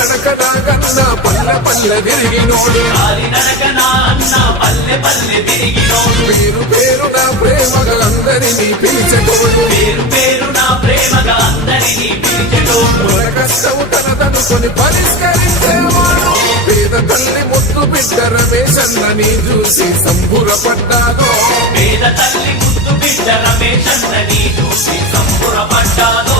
నడకనా కన్నా పల్లె పల్లె తిరిగినోడు పేరు పేరు నా ప్రేమగా అందరినీ పిలిచెటోడు మన కష్టము తనదనుకొని పరిష్కరించేవాడు పేద తల్లి ముద్దు బిడ్డ రమేశన్నని చూసి సంబురపడ్డాదో పేద తల్లి ముద్దు బిడ్డ రమేశన్నని చూసి సంబురపడ్డాదో